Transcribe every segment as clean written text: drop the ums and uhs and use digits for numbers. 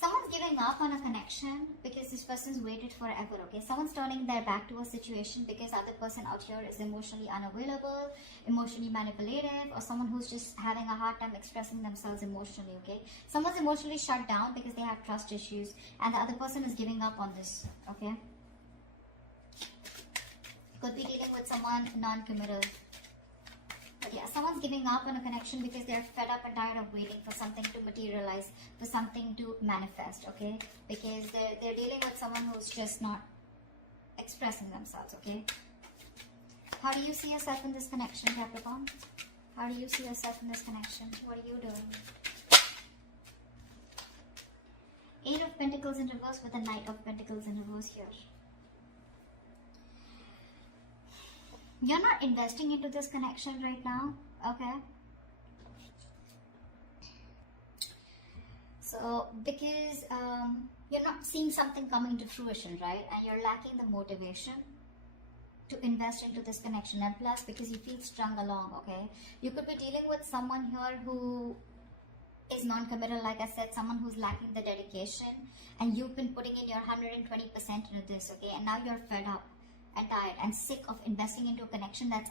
Someone's giving up on a connection because this person's waited forever, okay? Someone's turning their back to a situation because the other person out here is emotionally unavailable, emotionally manipulative, or someone who's just having a hard time expressing themselves emotionally, okay? Someone's emotionally shut down because they have trust issues, and the other person is giving up on this, okay? Could be dealing with someone non-committal. But yeah, someone's giving up on a connection because they're fed up and tired of waiting for something to materialize, for something to manifest, okay? Because they're dealing with someone who's just not expressing themselves, okay? How do you see yourself in this connection, Capricorn? How do you see yourself in this connection? What are you doing? Eight of Pentacles in reverse with a Knight of Pentacles in reverse here. You're not investing into this connection right now, okay? So, because you're not seeing something coming to fruition, right? And you're lacking the motivation to invest into this connection. And plus, because you feel strung along, okay? You could be dealing with someone here who is non-committal, like I said, someone who's lacking the dedication. And you've been putting in your 120% into this, okay? And now you're fed up and tired and sick of investing into a connection that's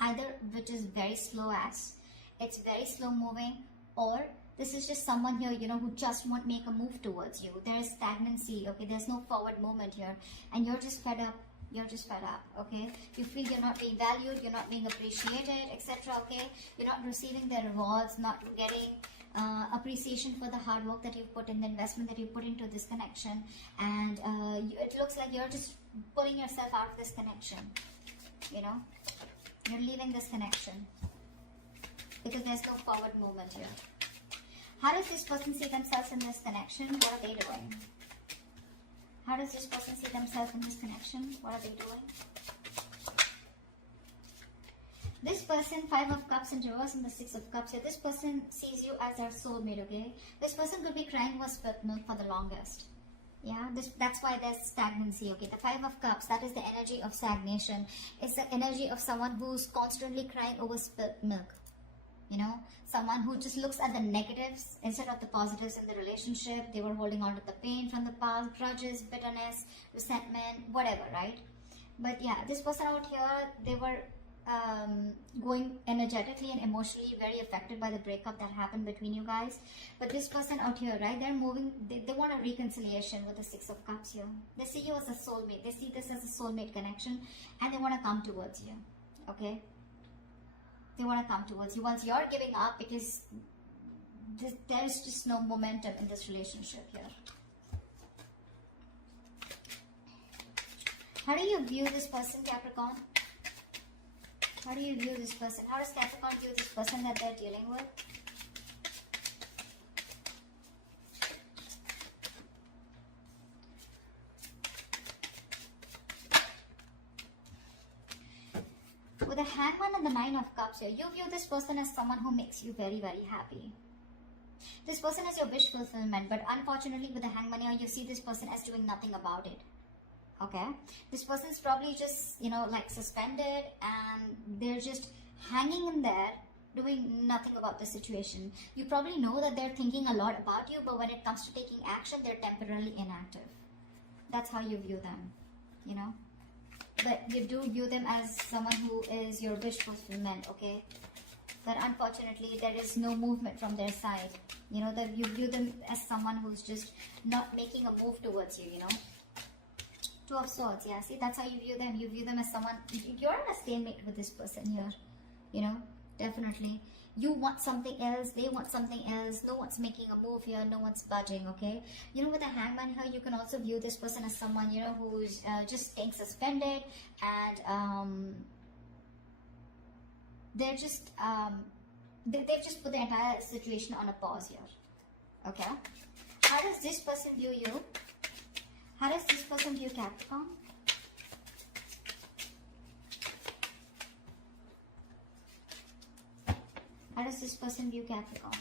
either which is very slow as it's very slow moving, or this is just someone here, you know, who just won't make a move towards you. There is stagnancy, okay? There's no forward movement here, and you're just fed up. You're just fed up, okay? You feel you're not being valued, you're not being appreciated, etc., okay? You're not receiving the rewards, not getting appreciation for the hard work that you've put in, the investment that you put into this connection, and it looks like you're just pulling yourself out of this connection, you know? You're leaving this connection because there's no forward movement here. How does this person see themselves in this connection? What are they doing? How does this person see themselves in this connection? What are they doing? This person, 5 of Cups in reverse and the 6 of Cups here. This person sees you as their soulmate, okay? This person could be crying over spilt milk for the longest. Yeah, that's why there's stagnancy, okay? The 5 of Cups, that is the energy of stagnation. It's the energy of someone who's constantly crying over spilt milk. You know, someone who just looks at the negatives instead of the positives in the relationship. They were holding on to the pain from the past, grudges, bitterness, resentment, whatever, right? But yeah, this person out here, they were going energetically and emotionally very affected by the breakup that happened between you guys. But this person out here, right, they're moving, they want a reconciliation with the 6 of Cups here. They see you as a soulmate. They see this as a soulmate connection, and they want to come towards you, okay? They want to come towards you once you're giving up, because there's just no momentum in this relationship here. How do you view this person, Capricorn? How do you view this person? How does Capricorn view this person that they're dealing with? With the Hangman and the 9 of Cups here, you view this person as someone who makes you very, very happy. This person is your wish fulfillment, but unfortunately with the Hangman here, you see this person as doing nothing about it. Okay? This person is probably just, you know, like suspended, and they're just hanging in there, doing nothing about the situation. You probably know that they're thinking a lot about you, but when it comes to taking action, they're temporarily inactive. That's how you view them, you know? But you do view them as someone who is your wish fulfillment, okay? But unfortunately, there is no movement from their side. You know, that you view them as someone who's just not making a move towards you, you know? 2 of Swords, yeah, see, that's how you view them. You view them as someone, you're in a stalemate with this person here, you know, definitely. You want something else, they want something else, no one's making a move here, no one's budging, okay? You know, with the Hangman here, you can also view this person as someone, you know, who's just staying suspended, and they're just, they've just put the entire situation on a pause here, okay? How does this person view you? How does this person view Capricorn? How does this person view Capricorn?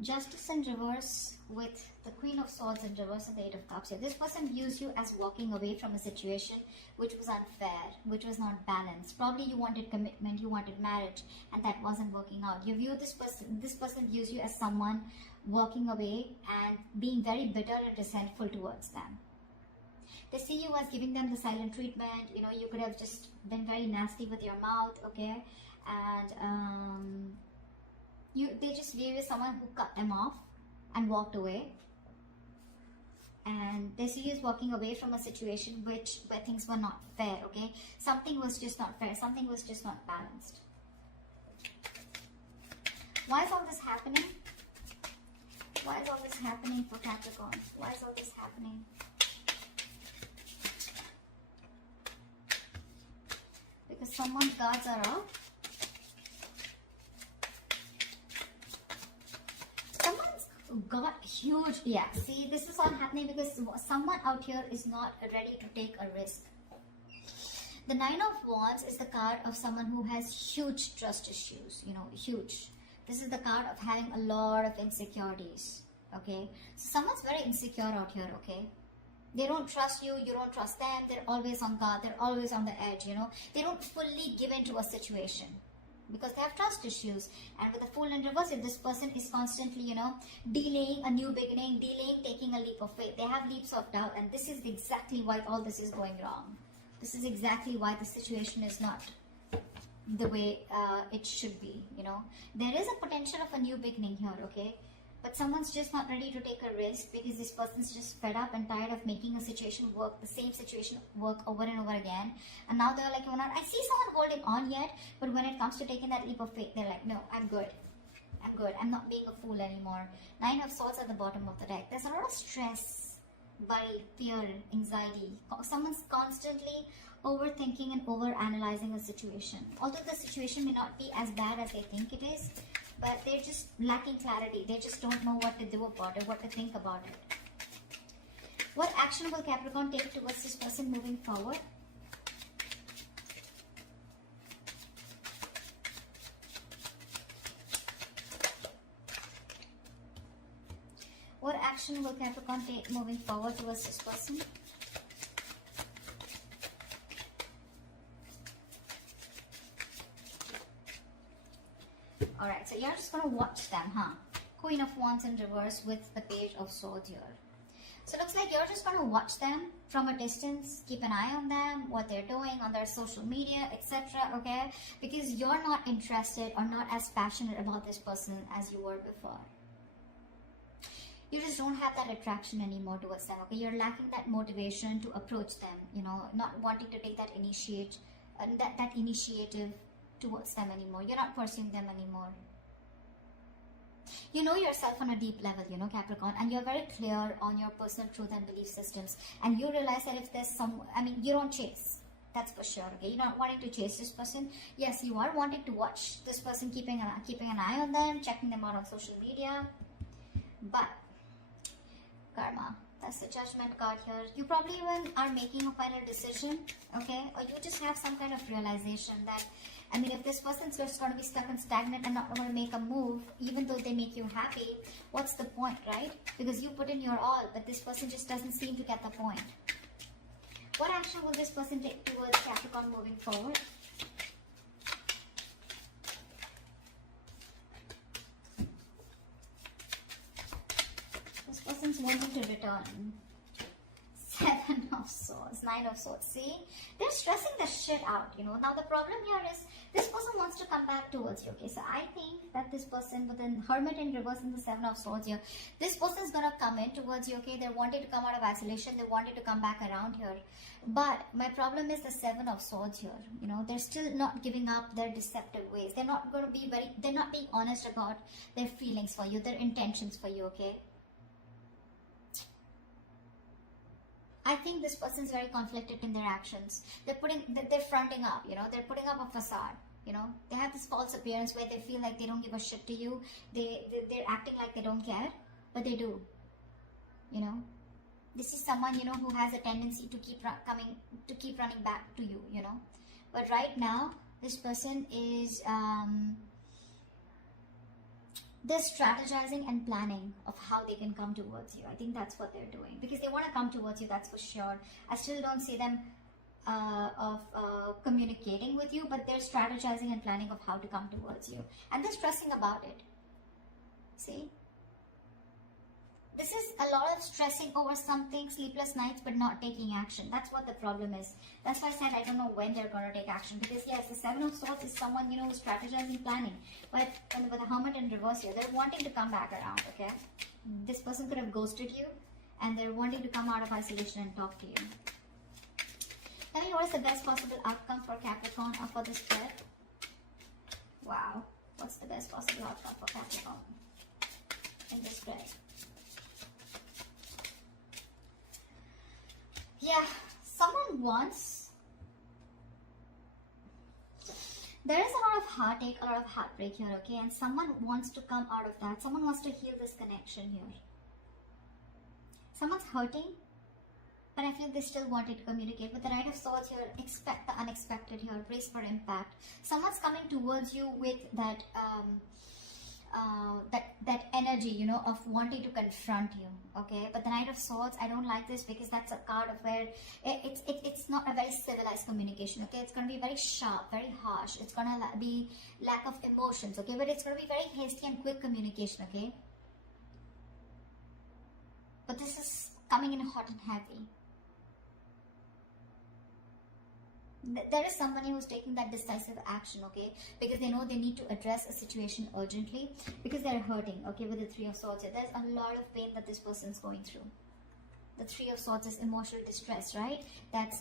Justice in reverse with the Queen of Swords in reverse and the Eight of Cups here. This person views you as walking away from a situation which was unfair, which was not balanced. Probably you wanted commitment, you wanted marriage, and that wasn't working out. You view this person views you as someone walking away and being very bitter and resentful towards them. They see you as giving them the silent treatment. You know, you could have just been very nasty with your mouth, okay? And they just view you as someone who cut them off and walked away. And they see you as walking away from a situation where things were not fair, okay? Something was just not fair. Something was just not balanced. Why is all this happening? Why is all this happening for Capricorn? Why is all this happening? Because someone's guards are up. Someone's got huge, yeah, see, this is all happening because someone out here is not ready to take a risk. The Nine of Wands is the card of someone who has huge trust issues, you know, huge. This is the card of having a lot of insecurities, okay? So someone's very insecure out here, okay? They don't trust you, you don't trust them, they're always on guard, they're always on the edge, you know. They don't fully give into a situation because they have trust issues. And with the Fool in reverse, if this person is constantly, you know, delaying a new beginning, delaying taking a leap of faith. They have leaps of doubt, and this is exactly why all this is going wrong. This is exactly why the situation is not the way it should be, you know. There is a potential of a new beginning here, okay? But someone's just not ready to take a risk because this person's just fed up and tired of making a situation work, the same situation work over and over again. And now they're like, you know, I see someone holding on yet, but when it comes to taking that leap of faith, they're like, no, I'm good. I'm good. I'm not being a fool anymore. Nine of Swords at the bottom of the deck. There's a lot of stress, worry, fear, anxiety. Someone's constantly overthinking and over-analyzing a situation. Although the situation may not be as bad as they think it is, but they're just lacking clarity. They just don't know what to do about it, what to think about it. What action will Capricorn take towards this person moving forward? What action will Capricorn take moving forward towards this person? Alright, so you're just going to watch them, huh? Queen of Wands in reverse with the Page of Swords here. So it looks like you're just going to watch them from a distance, keep an eye on them, what they're doing on their social media, etc. Okay? Because you're not interested or not as passionate about this person as you were before. You just don't have that attraction anymore towards them, okay? You're lacking that motivation to approach them, you know, not wanting to take that initiative towards them anymore. You're not pursuing them anymore. You know yourself on a deep level, you know, Capricorn, and you're very clear on your personal truth and belief systems, and you realize that if there's you don't chase, that's for sure, okay? You're not wanting to chase this person. Yes, you are wanting to watch this person, keeping an eye on them, checking them out on social media, but karma, that's the Judgment card here. You probably even are making a final decision, okay? Or you just have some kind of realization that, I mean, if this person's just going to be stuck and stagnant and not going to make a move, even though they make you happy, what's the point, right? Because you put in your all, but this person just doesn't seem to get the point. What action will this person take towards Capricorn moving forward? This person's wanting to return. Seven of Swords, Nine of Swords. See, they're stressing the shit out, you know. Now the problem here is this person wants to come back towards you, okay? So I think that this person with the Hermit in reverse and the Seven of Swords here, this person is gonna come in towards you, okay? They wanted to come out of isolation, they wanted to come back around here. But my problem is the Seven of Swords here, you know. They're still not giving up their deceptive ways. They're not going to be they're not being honest about their feelings for you, their intentions for you, okay? I think this person is very conflicted in their actions. They're fronting up, you know, they're putting up a facade, you know. They have this false appearance where they feel like they don't give a shit to you. They're acting like they don't care, but they do, you know. This is someone, you know, who has a tendency to keep running back to you, you know. But right now, this person is they're strategizing and planning of how they can come towards you. I think that's what they're doing, because they want to come towards you, that's for sure. I still don't see them communicating with you, but they're strategizing and planning of how to come towards you, and they're stressing about it. See, this is a lot of stressing over something, sleepless nights, but not taking action. That's what the problem is. That's why I said I don't know when they're going to take action, because yes, the Seven of Swords is someone, you know, who's strategizing, planning, but with the Hermit in reverse here, they're wanting to come back around. Okay, this person could have ghosted you, and they're wanting to come out of isolation and talk to you. Tell me, what is the best possible outcome for Capricorn or for this spread? Wow, what's the best possible outcome for Capricorn in this spread? Yeah, someone wants... There is a lot of heartache, a lot of heartbreak here, okay? And someone wants to come out of that. Someone wants to heal this connection here. Someone's hurting, but I feel they still wanted to communicate. With the Knight of Swords here, expect the unexpected here, brace for impact. Someone's coming towards you with that that energy, you know, of wanting to confront you, okay? But the Knight of Swords, I don't like this, because that's a card of where it's not a very civilized communication, okay? It's going to be very sharp, very harsh. It's going to be lack of emotions, okay? But it's going to be very hasty and quick communication, okay? But this is coming in hot and heavy. There is somebody who's taking that decisive action, okay? Because they know they need to address a situation urgently, because they're hurting, okay? With the Three of Swords here, there's a lot of pain that this person's going through. The Three of Swords is emotional distress, right? That's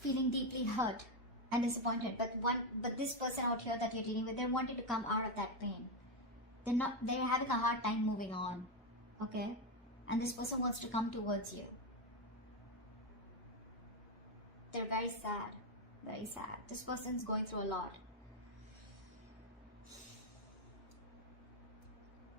feeling deeply hurt and disappointed. But this person out here that you're dealing with, they're wanting to come out of that pain. They're having a hard time moving on, okay? And this person wants to come towards you. They're very sad, very sad. This person's going through a lot.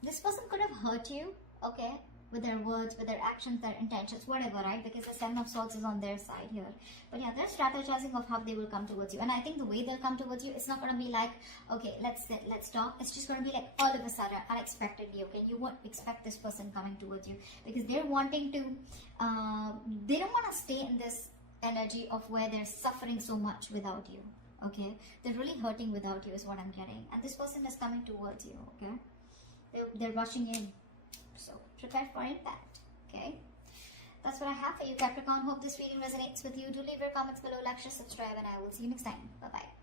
This person could have hurt you, okay, with their words, with their actions, their intentions, whatever, right? Because the Seven of Swords is on their side here. But yeah, they're strategizing of how they will come towards you. And I think the way they'll come towards you, it's not going to be like, okay, let's sit, let's talk. It's just going to be like all of a sudden, unexpectedly, okay? You won't expect this person coming towards you, because they're wanting to, they don't want to stay in this energy of where they're suffering so much without you, okay? They're really hurting without you is what I'm getting. And this person is coming towards you, okay? They're rushing in. So prepare for impact, okay? That's what I have for you, Capricorn. Hope this reading resonates with you. Do leave your comments below, like, share, subscribe, and I will see you next time. Bye-bye.